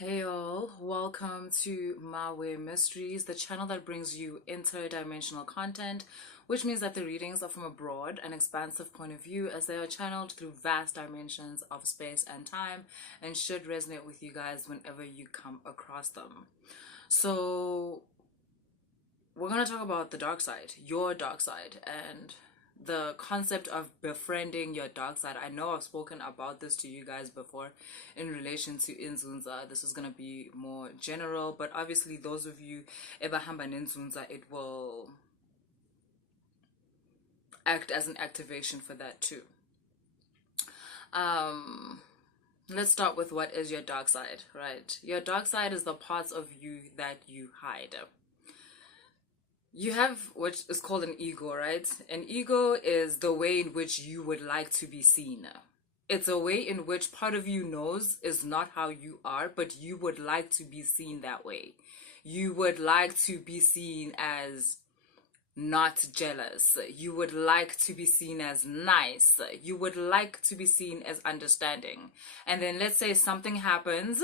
Hey all, welcome to My Way Mysteries, the channel that brings you interdimensional content, which means that the readings are from a broad and expansive point of view as they are channeled through vast dimensions of space and time and should resonate with you guys whenever you come across them. So, we're going to talk about the dark side, your dark side, and the concept of befriending your dark side. I know I've spoken about this to you guys before in relation to Nzunza. This is going to be more general, but obviously those of you ebahamba Nzunza, it will act as an activation for that too. Let's start with what is your dark side, right? Your dark side is the parts of you that you hide. You have what is called an ego, right? An ego is the way in which you would like to be seen. It's a way in which part of you knows is not how you are, but you would like to be seen that way. You would like to be seen as not jealous. You would like to be seen as nice. You would like to be seen as understanding. And then let's say something happens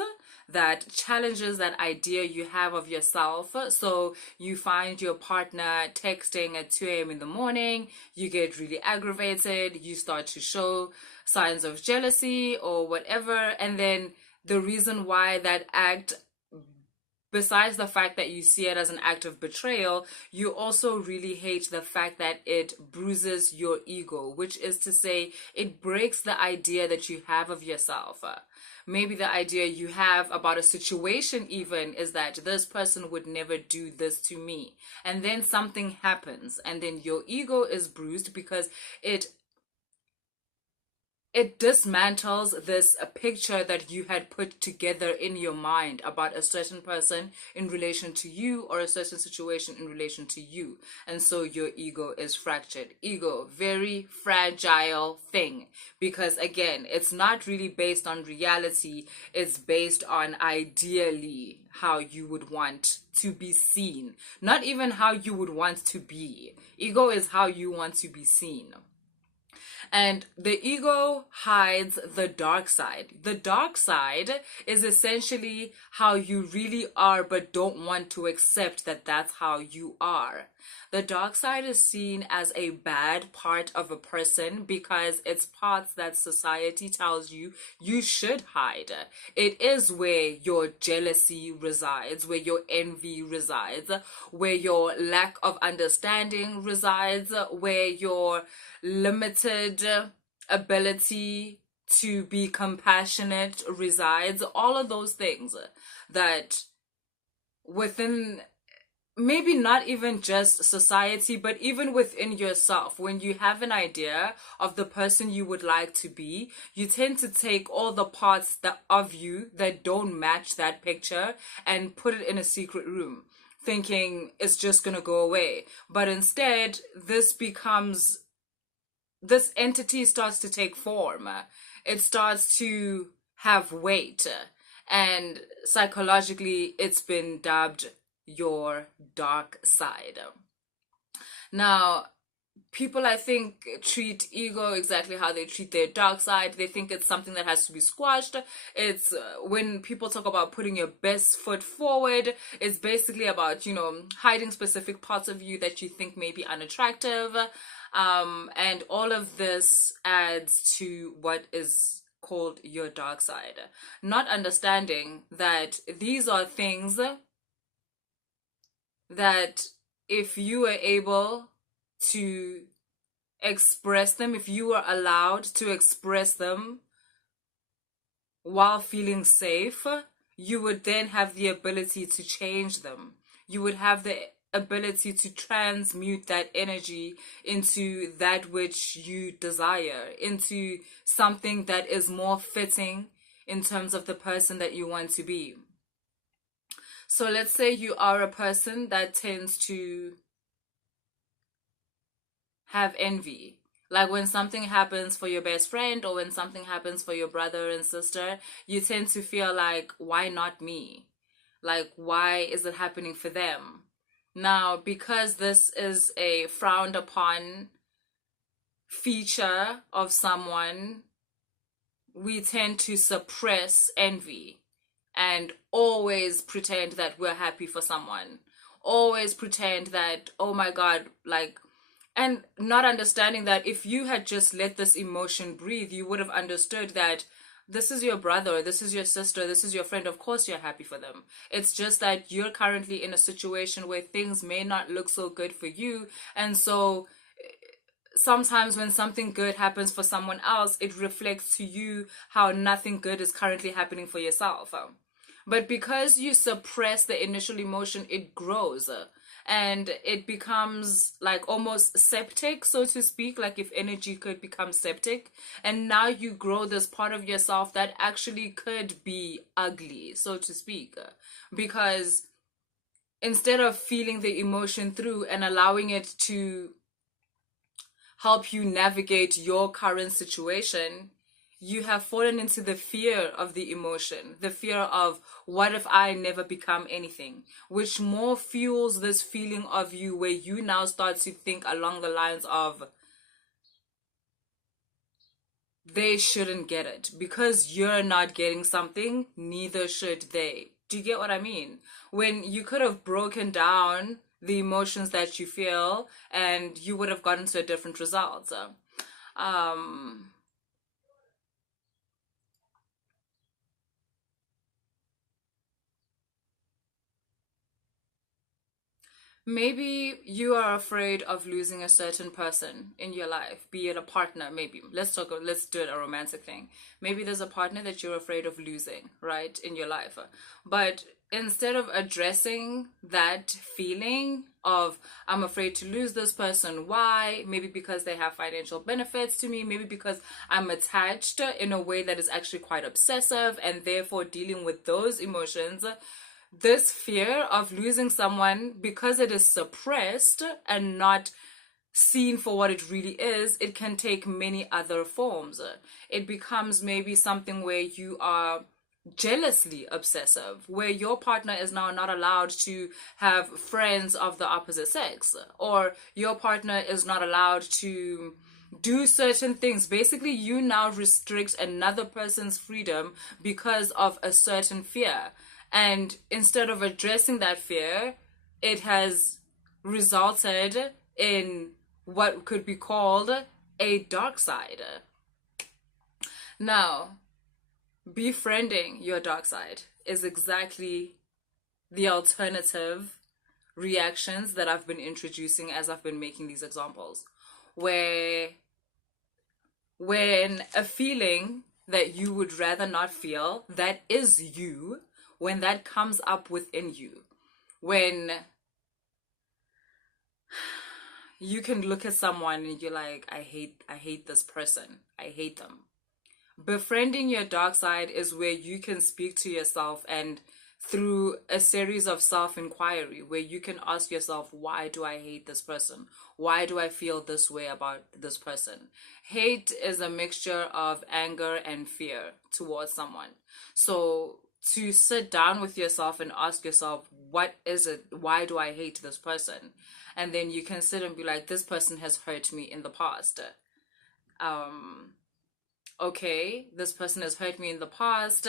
that challenges that idea you have of yourself. So you find your partner texting at 2 a.m. in the morning, you get really aggravated, you start to show signs of jealousy or whatever. And then the reason why that act, besides the fact that you see it as an act of betrayal, you also really hate the fact that it bruises your ego, which is to say, it breaks the idea that you have of yourself. Maybe the idea you have about a situation even is that this person would never do this to me. And then something happens, and then your ego is bruised because it dismantles this picture that you had put together in your mind about a certain person in relation to you or a certain situation in relation to you. And so your ego is fractured. Ego, very fragile thing, because again, it's not really based on reality. It's based on ideally how you would want to be seen, not even how you would want to be. Ego is how you want to be seen. And the ego hides the dark side. The dark side is essentially how you really are, but don't want to accept that that's how you are. The dark side is seen as a bad part of a person because it's parts that society tells you you should hide. It is where your jealousy resides, where your envy resides, where your lack of understanding resides, where your limited ability to be compassionate resides. All of those things that within, maybe not even just society, but even within yourself, when you have an idea of the person you would like to be, you tend to take all the parts of you that don't match that picture and put it in a secret room, thinking it's just gonna go away. But instead, this entity starts to take form. It starts to have weight. And psychologically, it's been dubbed your dark side. Now, people, I think, treat ego exactly how they treat their dark side. They think it's something that has to be squashed. It's when people talk about putting your best foot forward, it's basically about, hiding specific parts of you that you think may be unattractive. And all of this adds to what is called your dark side. Not understanding that these are things that if you were able to express them, if you were allowed to express them while feeling safe, you would then have the ability to change them. You would have the ability to transmute that energy into that which you desire, into something that is more fitting in terms of the person that you want to be. So let's say you are a person that tends to have envy. Like when something happens for your best friend or when something happens for your brother and sister, you tend to feel like, why not me? Like, why is it happening for them? Now, because this is a frowned upon feature of someone, we tend to suppress envy. and always pretend that we're happy for someone, always pretend that, oh my God, like, and not understanding that if you had just let this emotion breathe, you would have understood that this is your brother, this is your sister, this is your friend. Of course you're happy for them. It's just that you're currently in a situation where things may not look so good for you. And so sometimes when something good happens for someone else, it reflects to you how nothing good is currently happening for yourself. But because you suppress the initial emotion, it grows, and it becomes like almost septic, so to speak, like if energy could become septic. And now you grow this part of yourself that actually could be ugly, so to speak, because instead of feeling the emotion through and allowing it to help you navigate your current situation, you have fallen into the fear of the emotion, the fear of what if I never become anything, which more fuels this feeling of you where you now start to think along the lines of they shouldn't get it because you're not getting something, neither should they. Do you get what I mean? When you could have broken down the emotions that you feel and you would have gotten to a different result. Um, Maybe you are afraid of losing a certain person in your life, be it a partner, maybe. Let's do it a romantic thing. Maybe there's a partner that you're afraid of losing, right, in your life. But instead of addressing that feeling of, I'm afraid to lose this person, why? Maybe because they have financial benefits to me, maybe because I'm attached in a way that is actually quite obsessive, and therefore dealing with those emotions, this fear of losing someone, because it is suppressed and not seen for what it really is, it can take many other forms. It becomes maybe something where you are jealously obsessive, where your partner is now not allowed to have friends of the opposite sex, or your partner is not allowed to do certain things. Basically, you now restrict another person's freedom because of a certain fear. And instead of addressing that fear, it has resulted in what could be called a dark side. Now, befriending your dark side is exactly the alternative reactions that I've been introducing as I've been making these examples, where when a feeling that you would rather not feel, that is you, when that comes up within you, when you can look at someone and you're like, I hate this person, I hate them. Befriending your dark side is where you can speak to yourself, and through a series of self-inquiry where you can ask yourself, why do I hate this person? Why do I feel this way about this person? Hate is a mixture of anger and fear towards someone. So to sit down with yourself and ask yourself, what is it? Why do I hate this person? And then you can sit and be like, this person has hurt me in the past. Okay, this person has hurt me in the past.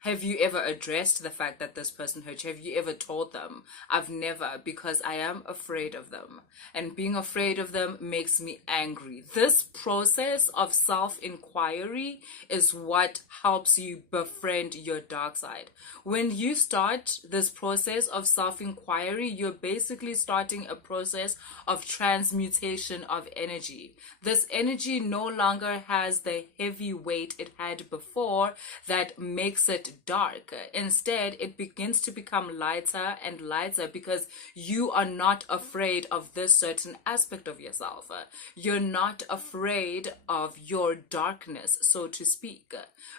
Have you ever addressed the fact that this person hurt you? Have you ever told them? I've never, because I am afraid of them. And being afraid of them makes me angry. This process of self-inquiry is what helps you befriend your dark side. When you start this process of self-inquiry, you're basically starting a process of transmutation of energy. This energy no longer has the heavy weight it had before that makes it dark. Instead, it begins to become lighter and lighter because you are not afraid of this certain aspect of yourself. You're not afraid of your darkness, so to speak,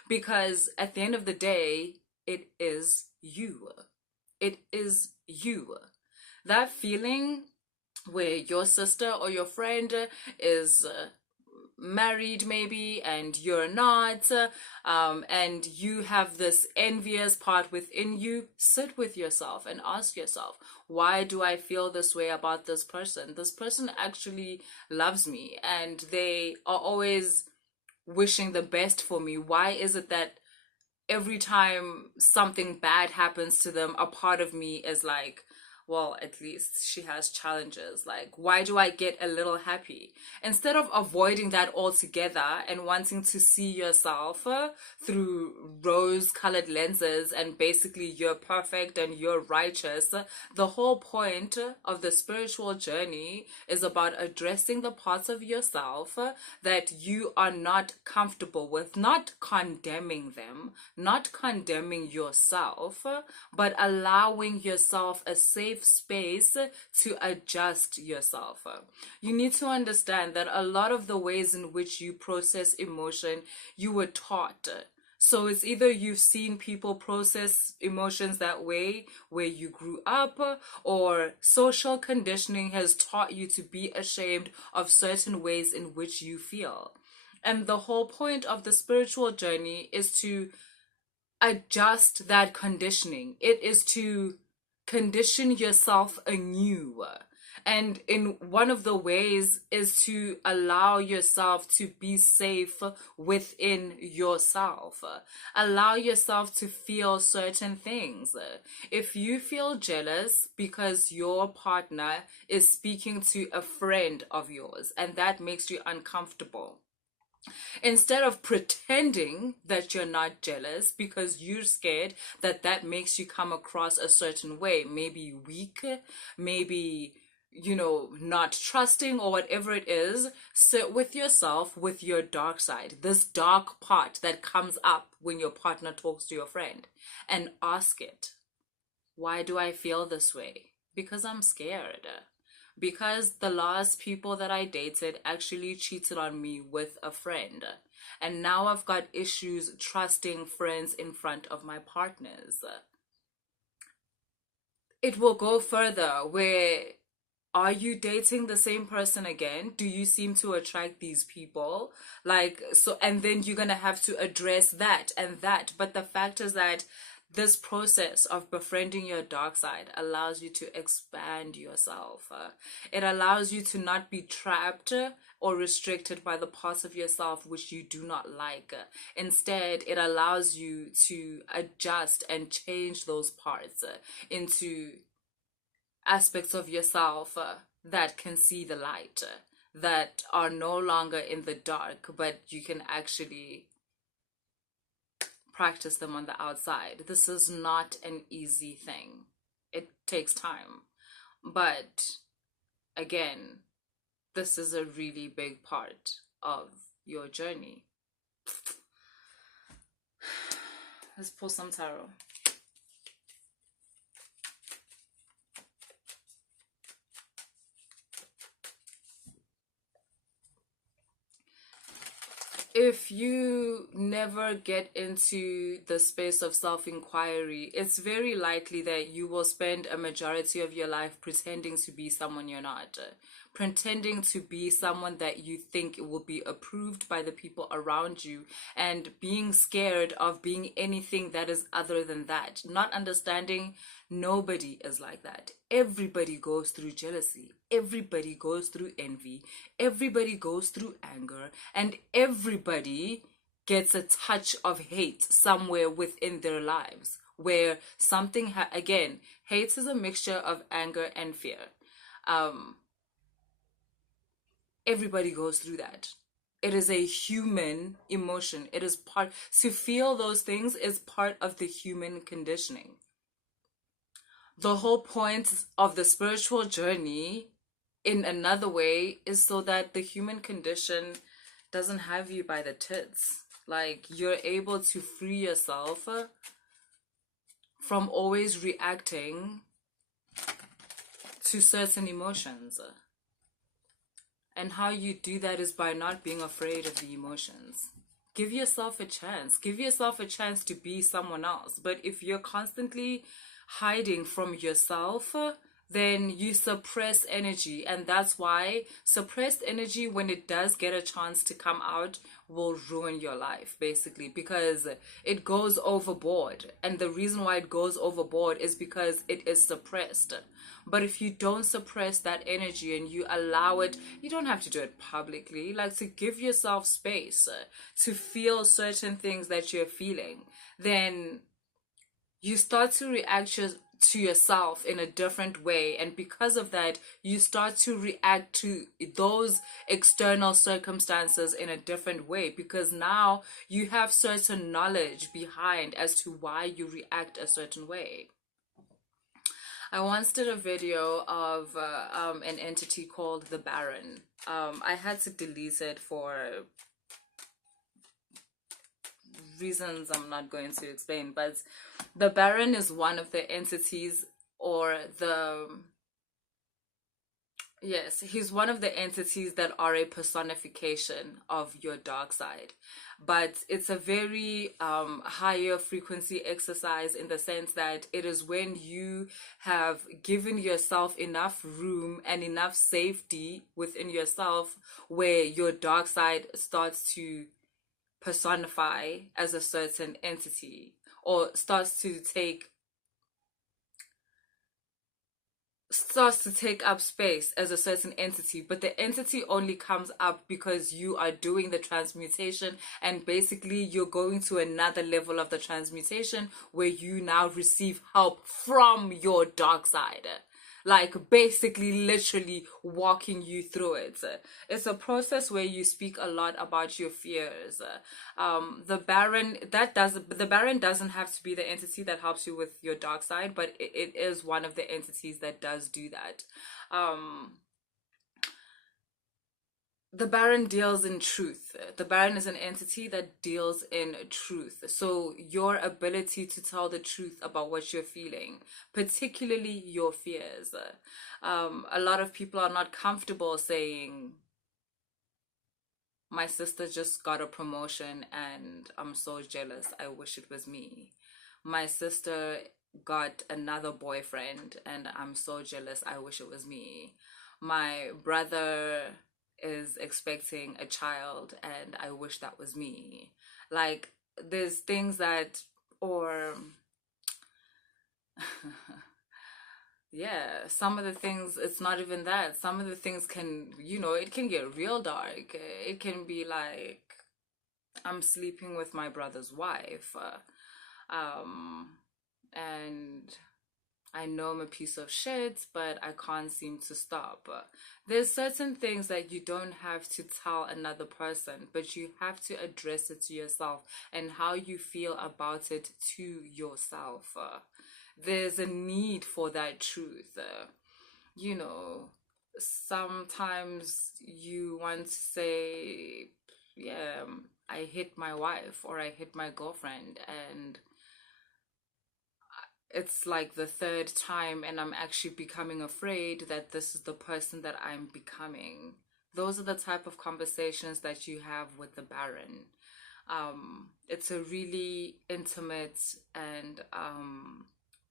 because at the end of the day, it is you. It is you. That feeling where your sister or your friend is married maybe and you're not, and you have this envious part within you, sit with yourself and ask yourself, why do I feel this way about this person? This person actually loves me and they are always wishing the best for me. Why is it that every time something bad happens to them, a part of me is like, well, at least she has challenges. Like, why do I get a little happy? Instead of avoiding that altogether and wanting to see yourself through rose-colored lenses and basically you're perfect and you're righteous, the whole point of the spiritual journey is about addressing the parts of yourself that you are not comfortable with, not condemning them, not condemning yourself, but allowing yourself a safe space to adjust yourself. You need to understand that a lot of the ways in which you process emotion, you were taught. So it's either you've seen people process emotions that way where you grew up, or social conditioning has taught you to be ashamed of certain ways in which you feel. And the whole point of the spiritual journey is to adjust that conditioning. It is to condition yourself anew. And in one of the ways is to allow yourself to be safe within yourself. Allow yourself to feel certain things. If you feel jealous because your partner is speaking to a friend of yours and that makes you uncomfortable, instead of pretending that you're not jealous because you're scared that that makes you come across a certain way, maybe weak, maybe, not trusting or whatever it is, sit with yourself with your dark side, this dark part that comes up when your partner talks to your friend, and ask it, why do I feel this way? Because I'm scared. Because the last people that I dated actually cheated on me with a friend. And now I've got issues trusting friends in front of my partners. It will go further where, are you dating the same person again? Do you seem to attract these people? And then you're gonna have to address that and that. But the fact is that this process of befriending your dark side allows you to expand yourself. It allows you to not be trapped or restricted by the parts of yourself which you do not like. Instead, it allows you to adjust and change those parts into aspects of yourself that can see the light, that are no longer in the dark, but you can actually practice them on the outside. This is not an easy thing. It takes time. But again, this is a really big part of your journey. Let's pull some tarot. If you never get into the space of self-inquiry, it's very likely that you will spend a majority of your life pretending to be someone you're not. Pretending to be someone that you think will be approved by the people around you, and being scared of being anything that is other than that. Not understanding nobody is like that. Everybody goes through jealousy. Everybody goes through envy. Everybody goes through anger. And everybody gets a touch of hate somewhere within their lives, where something, again, hate is a mixture of anger and fear. Everybody goes through that. It is a human emotion. It is to feel those things is part of the human conditioning. The whole point of the spiritual journey, in another way, is so that the human condition doesn't have you by the tits. Like, you're able to free yourself from always reacting to certain emotions. And how you do that is by not being afraid of the emotions. Give yourself a chance. Give yourself a chance to be someone else. But if you're constantly hiding from yourself, then you suppress energy. And that's why suppressed energy, when it does get a chance to come out, will ruin your life, basically, because it goes overboard. And the reason why it goes overboard is because it is suppressed. But if you don't suppress that energy and you allow it, you don't have to do it publicly, like to give yourself space to feel certain things that you're feeling, then you start to react to yourself in a different way. And because of that, you start to react to those external circumstances in a different way, because now you have certain knowledge behind as to why you react a certain way. I once did a video of an entity called the Baron. I had to delete it for reasons I'm not going to explain, but the Baron is one of the entities, or yes, he's one of the entities that are a personification of your dark side. But it's a very higher frequency exercise, in the sense that it is when you have given yourself enough room and enough safety within yourself, where your dark side starts to personify as a certain entity, or starts to take up space as a certain entity. But the entity only comes up because you are doing the transmutation, and basically you're going to another level of the transmutation where you now receive help from your dark side, like basically literally walking you through it. It's a process where you speak a lot about your fears. The Baron doesn't have to be the entity that helps you with your dark side, but it is one of the entities that does do that. The Baron deals in truth. The Baron is an entity that deals in truth. So your ability to tell the truth about what you're feeling, particularly your fears. A lot of people are not comfortable saying, my sister just got a promotion and I'm so jealous, I wish it was me. My sister got another boyfriend and I'm so jealous, I wish it was me. My brother is expecting a child and I wish that was me. Like, there's things that, or yeah, some of the things, it's not even that. Some of the things can, it can get real dark. It can be like, I'm sleeping with my brother's wife, and I know I'm a piece of shit, but I can't seem to stop. There's certain things that you don't have to tell another person, but you have to address it to yourself and how you feel about it to yourself. There's a need for that truth. Sometimes you want to say, yeah, I hit my wife or I hit my girlfriend, and it's like the third time, and I'm actually becoming afraid that this is the person that I'm becoming. Those are the type of conversations that you have with the Baron. It's a really intimate and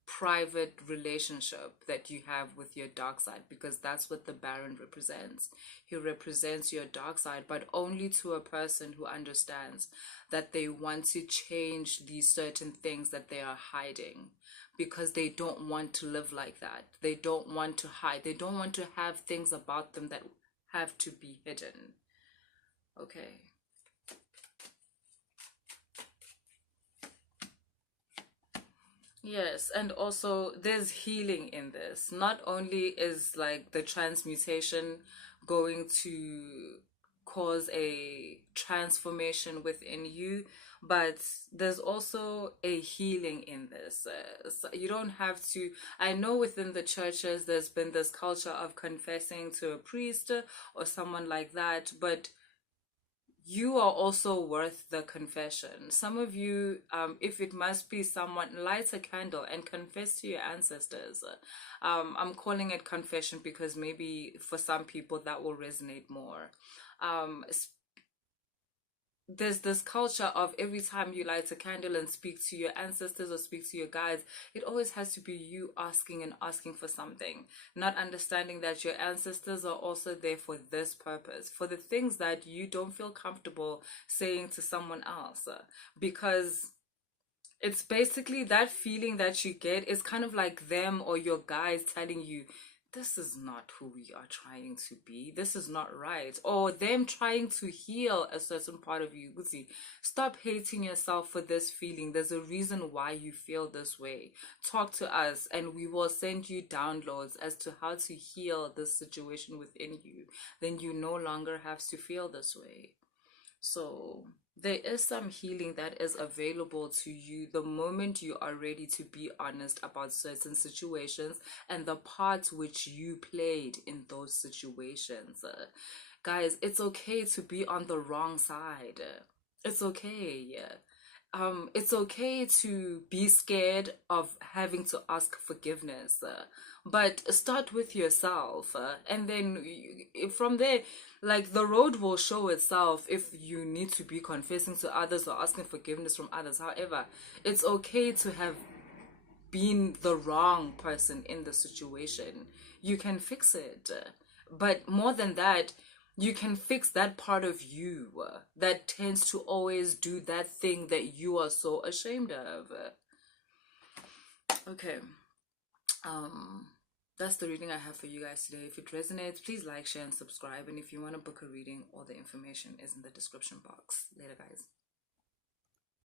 private relationship that you have with your dark side, because that's what the Baron represents. He represents your dark side, but only to a person who understands that they want to change these certain things that they are hiding, because they don't want to live like that. They don't want to hide. They don't want to have things about them that have to be hidden. Okay. Yes, and also there's healing in this. Not only is like the transmutation going to cause a transformation within you, but there's also a healing in this. So you don't have to. I know within the churches there's been this culture of confessing to a priest or someone like that, but you are also worth the confession. Some of you, if it must be someone, light a candle and confess to your ancestors. I'm calling it confession because maybe for some people that will resonate more. there's this culture of every time you light a candle and speak to your ancestors or speak to your guides, it always has to be you asking and asking for something, not understanding that your ancestors are also there for this purpose, for the things that you don't feel comfortable saying to someone else. Because it's basically that feeling that you get is kind of like them or your guides telling you, this is not who we are trying to be. This is not right. Or them trying to heal a certain part of you. See, stop hating yourself for this feeling. There's a reason why you feel this way. Talk to us and we will send you downloads as to how to heal this situation within you. Then you no longer have to feel this way. So there is some healing that is available to you the moment you are ready to be honest about certain situations and the part which you played in those situations. Guys, it's okay to be on the wrong side. It's okay. It's okay to be scared of having to ask forgiveness, but start with yourself, and then from there, like, the road will show itself if you need to be confessing to others or asking forgiveness from others. However, it's okay to have been the wrong person in the situation. You can fix it, but more than that, you can fix that part of you that tends to always do that thing that you are so ashamed of. Okay, that's the reading I have for you guys today. If it resonates, please like, share, and subscribe. And if you want to book a reading, all the information is in the description box. Later, guys.